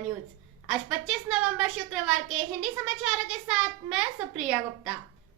News. आज 25 नवंबर शुक्रवार के हिंदी समाचारों के साथ मैं सुप्रिया गुप्ता।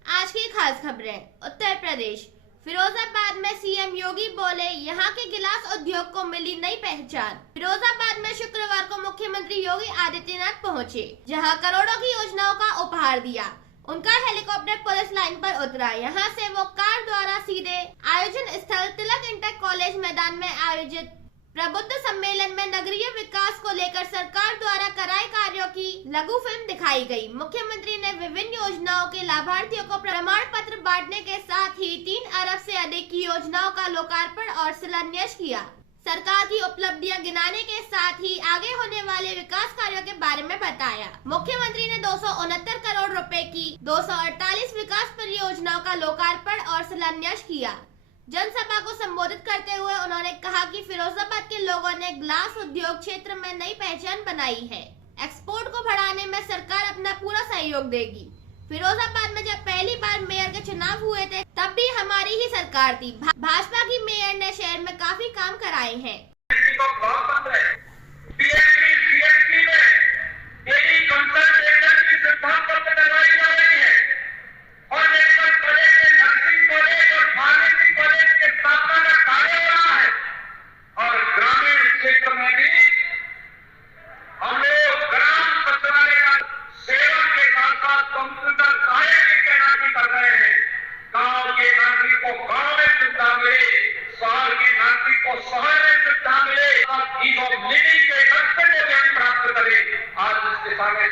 आज की खास खबरें। उत्तर प्रदेश फिरोजाबाद में सीएम योगी बोले, यहां के गिलास उद्योग को मिली नई पहचान। फिरोजाबाद में शुक्रवार को मुख्यमंत्री योगी आदित्यनाथ पहुंचे, जहां करोड़ों की योजनाओं का उपहार दिया। उनका हेलीकॉप्टर पुलिस लाइन पर उतरा। यहां से वो कार द्वारा सीधे आयोजन स्थल तिलक इंटर कॉलेज मैदान में आयोजित प्रबुद्ध सम्मेलन में नगरीय विकास को लेकर सरकार द्वारा कराए कार्यों की लघु फिल्म दिखाई गई। मुख्यमंत्री ने विभिन्न योजनाओं के लाभार्थियों को प्रमाण पत्र बांटने के साथ ही 3 अरब से अधिक की योजनाओं का लोकार्पण और शिलान्यास किया। सरकार की उपलब्धियां गिनाने के साथ ही आगे होने वाले विकास कार्यों के बारे में बताया। मुख्यमंत्री ने 269 करोड़ रुपए की 248 विकास परियोजनाओं का लोकार्पण और शिलान्यास किया। जनसभा को संबोधित करते हुए उन्होंने कहा कि फिरोजाबाद के लोगों ने ग्लास उद्योग क्षेत्र में नई पहचान बनाई है। एक्सपोर्ट को बढ़ाने में सरकार अपना पूरा सहयोग देगी। फिरोजाबाद में जब पहली बार मेयर के चुनाव हुए थे, तब भी हमारी ही सरकार थी। भाजपा की मेयर ने शहर में काफी काम कराए हैं।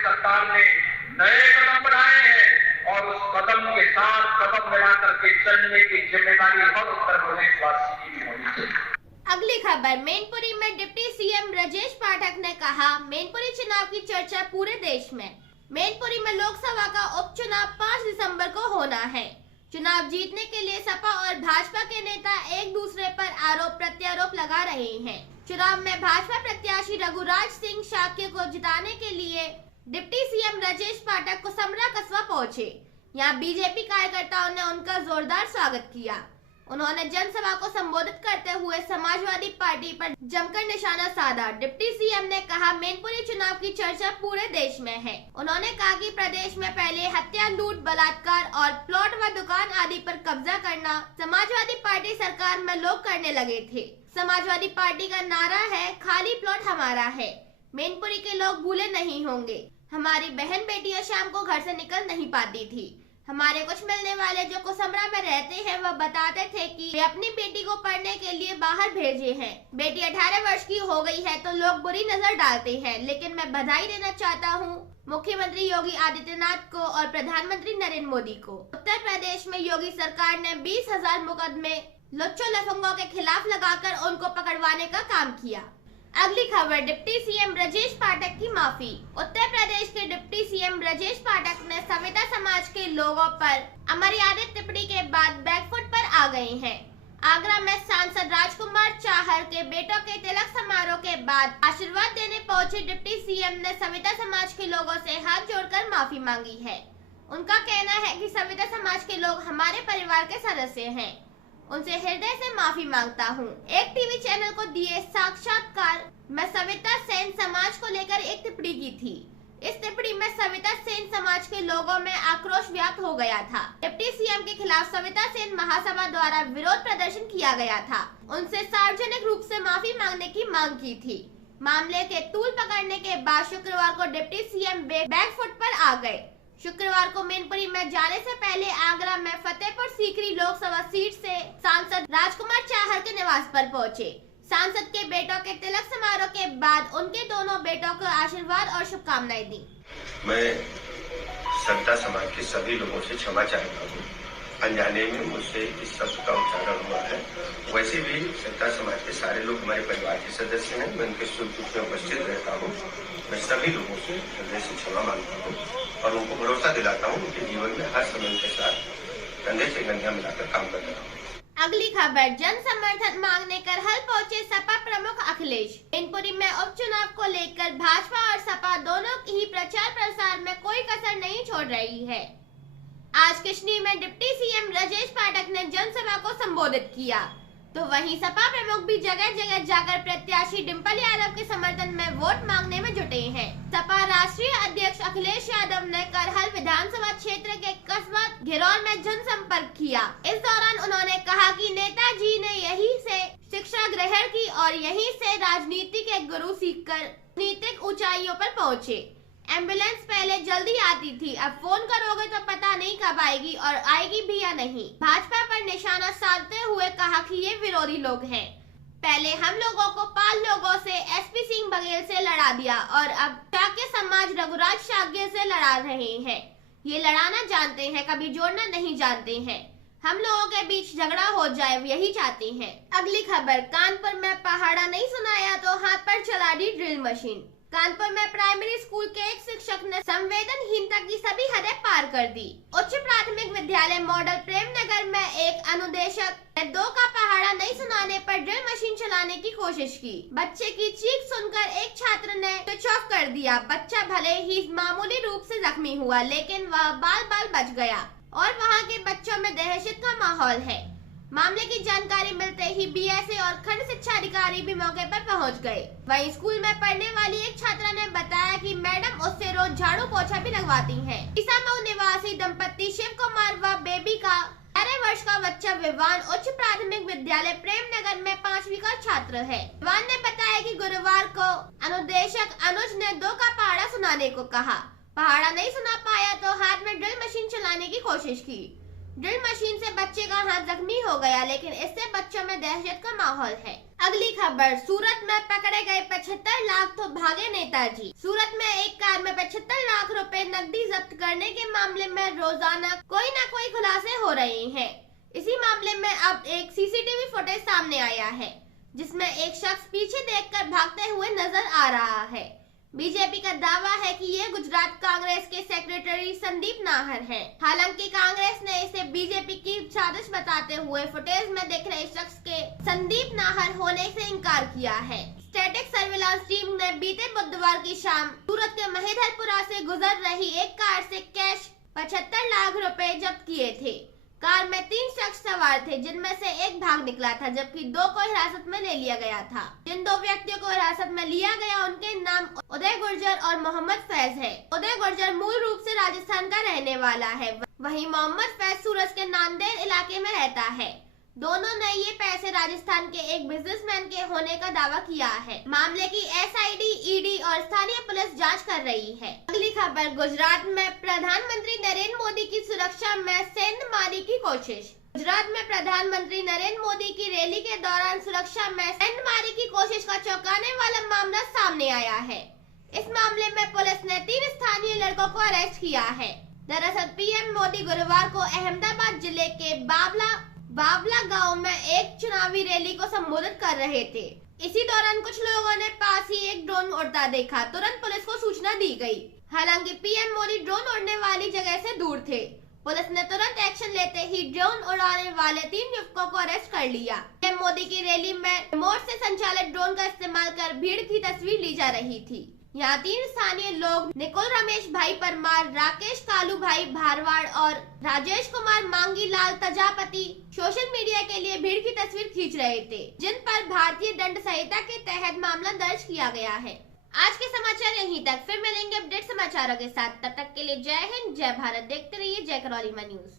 सरकार ने नए कदम बढ़ाए हैं और उस कदम के साथ कदम मिलाकर के चलने की जिम्मेदारी हर उत्तर प्रदेशवासी की भी होनी चाहिए। अगली खबर। मैनपुरी में डिप्टी सीएम ब्रजेश पाठक ने कहा, मैनपुरी चुनाव की चर्चा पूरे देश में। मैनपुरी में लोकसभा का उपचुनाव 5 दिसंबर को होना है। चुनाव जीतने के लिए सपा और भाजपा के नेता एक दूसरे पर आरोप प्रत्यारोप लगा रहे हैं। चुनाव में भाजपा प्रत्याशी रघुराज सिंह शाक्य को जिताने के लिए डिप्टी सीएम ब्रजेश पाठक को समरा कस्बा पहुंचे। यहां बीजेपी कार्यकर्ताओं ने उनका जोरदार स्वागत किया। उन्होंने जनसभा को संबोधित करते हुए समाजवादी पार्टी पर जमकर निशाना साधा। डिप्टी सीएम ने कहा, मैनपुरी चुनाव की चर्चा पूरे देश में है। उन्होंने कहा कि प्रदेश में पहले हत्या, लूट, बलात्कार और प्लॉट व दुकान आदि पर कब्जा करना समाजवादी पार्टी सरकार में लोग करने लगे थे। समाजवादी पार्टी का नारा है, खाली प्लॉट हमारा है। मैनपुरी के लोग भूले नहीं होंगे, हमारी बहन बेटियां शाम को घर से निकल नहीं पाती थी। हमारे कुछ मिलने वाले जो कोसमरा में रहते हैं वह बताते थे कि वे अपनी बेटी को पढ़ने के लिए बाहर भेजे हैं। बेटी 18 वर्ष की हो गई है तो लोग बुरी नजर डालते हैं, लेकिन मैं बधाई देना चाहता हूँ मुख्यमंत्री योगी आदित्यनाथ को और प्रधानमंत्री नरेंद्र मोदी को। उत्तर प्रदेश में योगी सरकार ने 20,000 मुकदमे लुच्चों लफंगों के खिलाफ लगाकर उनको पकड़वाने का काम किया। अगली खबर। डिप्टी सीएम ब्रजेश पाठक की माफी। उत्तर प्रदेश के डिप्टी सीएम ब्रजेश पाठक ने सविता समाज के लोगों पर अमर्यादित टिप्पणी के बाद बैकफुट पर आ गए हैं। आगरा में सांसद राजकुमार चाहर के बेटों के तिलक समारोह के बाद आशीर्वाद देने पहुंचे डिप्टी सीएम ने सविता समाज के लोगों से हाथ जोड़कर माफी मांगी है। उनका कहना है कि सविता समाज के लोग हमारे परिवार के सदस्य हैं, उनसे हृदय से माफी मांगता हूँ। एक टीवी चैनल को दिए साक्षात्कार में सविता सेन समाज को लेकर एक टिप्पणी की थी। इस टिप्पणी में सविता सेन समाज के लोगों में आक्रोश व्याप्त हो गया था। डिप्टी सीएम के खिलाफ सविता सेन महासभा द्वारा विरोध प्रदर्शन किया गया था। उनसे सार्वजनिक रूप से माफी मांगने की मांग की थी। मामले के तूल पकड़ने के बाद शुक्रवार को डिप्टी सीएम बैकफुट पर आ गए। शुक्रवार को मैनपुरी में जाने से पहले आगरा में फतेहपुर सीकरी लोकसभा सीट से सांसद राजकुमार चाहर के निवास पर पहुंचे। सांसद के बेटों के तिलक समारोह के बाद उनके दोनों बेटों को आशीर्वाद और शुभकामनाएं दी। मैं सविता समाज के सभी लोगों से क्षमा चाहता हूँ, अनजाने में मुझसे इस शब्द का उच्चारण हुआ है। वैसे भी सविता समाज के सारे लोग हमारे परिवार के सदस्य हैं। मैं उनके सुख दुख में उपस्थित रहता हूँ। मैं सभी लोगों से हृदय से क्षमा मांगता हूँ और उनको भरोसा दिलाता हूँ उनके जीवन में हर समय के साथ कंधे से कंधा मिलाकर काम करता हूँ। अगली खबर। जन समर्थन मांगने करहल पहुंचे सपा प्रमुख अखिलेश। मैनपुरी में उपचुनाव को लेकर भाजपा और सपा दोनों की ही प्रचार प्रसार में कोई कसर नहीं छोड़ रही है। आज किशनी में डिप्टी सीएम ब्रजेश पाठक ने जनसभा को संबोधित किया। तो वहीं सपा प्रमुख भी जगह जगह जाकर प्रत्याशी डिंपल यादव के समर्थन में वोट मांगने में जुटे हैं। सपा राष्ट्रीय अध्यक्ष अखिलेश यादव ने करहल विधानसभा क्षेत्र के कस्बा घिरौल में जनसंपर्क किया। इस दौरान उन्होंने कहा कि नेताजी ने यहीं से शिक्षा ग्रहण की और यहीं से राजनीति के गुरु सीखकर राजनीतिक ऊंचाइयों पर पहुँचे। एम्बुलेंस पहले जल्दी आती थी, अब फोन करोगे तो पता नहीं कब आएगी और आएगी भी या नहीं। भाजपा पर निशाना साधते हुए कहा कि ये विरोधी लोग हैं। पहले हम लोगों को पाल लोगों से एसपी सिंह बघेल से लड़ा दिया और अब शाक्य समाज रघुराज शाक्य से लड़ा रहे हैं। ये लड़ाना जानते हैं, कभी जोड़ना नहीं जानते हैं। हम लोगों के बीच झगड़ा हो जाए यही चाहते हैं। अगली खबर, कानपुर में पहाड़ा नहीं सुनाया तो हाथ पर चला दी ड्रिल मशीन। कानपुर में प्राइमरी स्कूल के एक शिक्षक ने संवेदनहीनता की सभी हदें पार कर दी। उच्च प्राथमिक विद्यालय मॉडल प्रेमनगर में एक अनुदेशक ने 2 का पहाड़ा नहीं सुनाने पर ड्रिल मशीन चलाने की कोशिश की। बच्चे की चीख सुनकर एक छात्र ने स्विच ऑफ कर दिया। बच्चा भले ही मामूली रूप से जख्मी हुआ, लेकिन वह बाल बच गया और वहाँ के बच्चों में दहशत का माहौल है। मामले की जानकारी मिलते ही बीएसए और खंड शिक्षा अधिकारी भी मौके पर पहुंच गए। वहीं स्कूल में पढ़ने वाली एक छात्रा ने बताया कि मैडम उससे रोज झाड़ू पोछा भी लगवाती हैं। ईसामऊ निवासी दंपति शिव कुमार व बेबी का 11 वर्ष का बच्चा विवान उच्च प्राथमिक विद्यालय प्रेमनगर में 5वीं का छात्र है। विवान ने बताया कि गुरुवार को अनुदेशक अनुज ने 2 का पहाड़ा सुनाने को कहा। पहाड़ा नहीं सुना पाया तो हाथ में ड्रिल मशीन चलाने की कोशिश की। ड्रिल मशीन से बच्चे का हाथ जख्मी हो गया, लेकिन इससे बच्चों में दहशत का माहौल है। अगली खबर, सूरत में पकड़े गए 75 लाख तो भागे नेताजी। सूरत में एक कार में 75 लाख रुपए नकदी जब्त करने के मामले में रोजाना कोई न कोई खुलासे हो रहे हैं। इसी मामले में अब एक सीसीटीवी फुटेज सामने आया है, जिसमें एक शख्स पीछे देखकर भागते हुए नजर आ रहा है। बीजेपी का दावा है कि ये गुजरात कांग्रेस के सेक्रेटरी संदीप नाहर हैं। हालांकि कांग्रेस ने इसे बीजेपी की साजिश बताते हुए फुटेज में दिख रहे शख्स के संदीप नाहर होने से इनकार किया है। स्टैटिक सर्विलांस टीम ने बीते बुधवार की शाम सूरत के महेंद्रपुरा से गुजर रही एक कार से कैश 75 लाख रुपए जब्त किए थे। कार में 3 शख्स सवार थे, जिनमें से एक भाग निकला था, जबकि 2 को हिरासत में ले लिया गया था। जिन 2 व्यक्तियों को हिरासत में लिया गया उनके नाम उदय गुर्जर और मोहम्मद फैज है। उदय गुर्जर मूल रूप से राजस्थान का रहने वाला है, वहीं मोहम्मद फैज सूरत के नांदेड़ इलाके में रहता है। दोनों ने ये पैसे राजस्थान के एक बिजनेसमैन के होने का दावा किया है। मामले की एसआईडी, ईडी और स्थानीय पुलिस जांच कर रही है। अगली खबर, गुजरात में प्रधानमंत्री नरेंद्र मोदी की सुरक्षा में सेंधमारी की कोशिश। गुजरात में प्रधानमंत्री नरेंद्र मोदी की रैली के दौरान सुरक्षा में सेंधमारी की कोशिश का चौंकाने वाला मामला सामने आया है। इस मामले में पुलिस ने 3 स्थानीय लड़कों को अरेस्ट किया है। दरअसल पीएम मोदी गुरुवार को अहमदाबाद जिले के बावला गांव में एक चुनावी रैली को संबोधित कर रहे थे। इसी दौरान कुछ लोगों ने पास ही एक ड्रोन उड़ता देखा। तुरंत पुलिस को सूचना दी गई। हालांकि पीएम मोदी ड्रोन उड़ने वाली जगह से दूर थे। पुलिस ने तुरंत एक्शन लेते ही ड्रोन उड़ाने वाले 3 युवकों को अरेस्ट कर लिया। पीएम मोदी की रैली में रिमोट से संचालित ड्रोन का इस्तेमाल कर भीड़ की तस्वीर ली जा रही थी। यहाँ 3 स्थानीय लोग निकुल रमेश भाई परमार, राकेश कालू भाई भारवाड़ और राजेश कुमार मांगी लाल प्रजापति सोशल मीडिया के लिए भीड़ की तस्वीर खींच रहे थे, जिन पर भारतीय दंड संहिता के तहत मामला दर्ज किया गया है। आज के समाचार यहीं तक, फिर मिलेंगे अपडेट समाचारों के साथ। तब तक के लिए जय हिंद, जय भारत। देखते रहिए जय करौली न्यूज।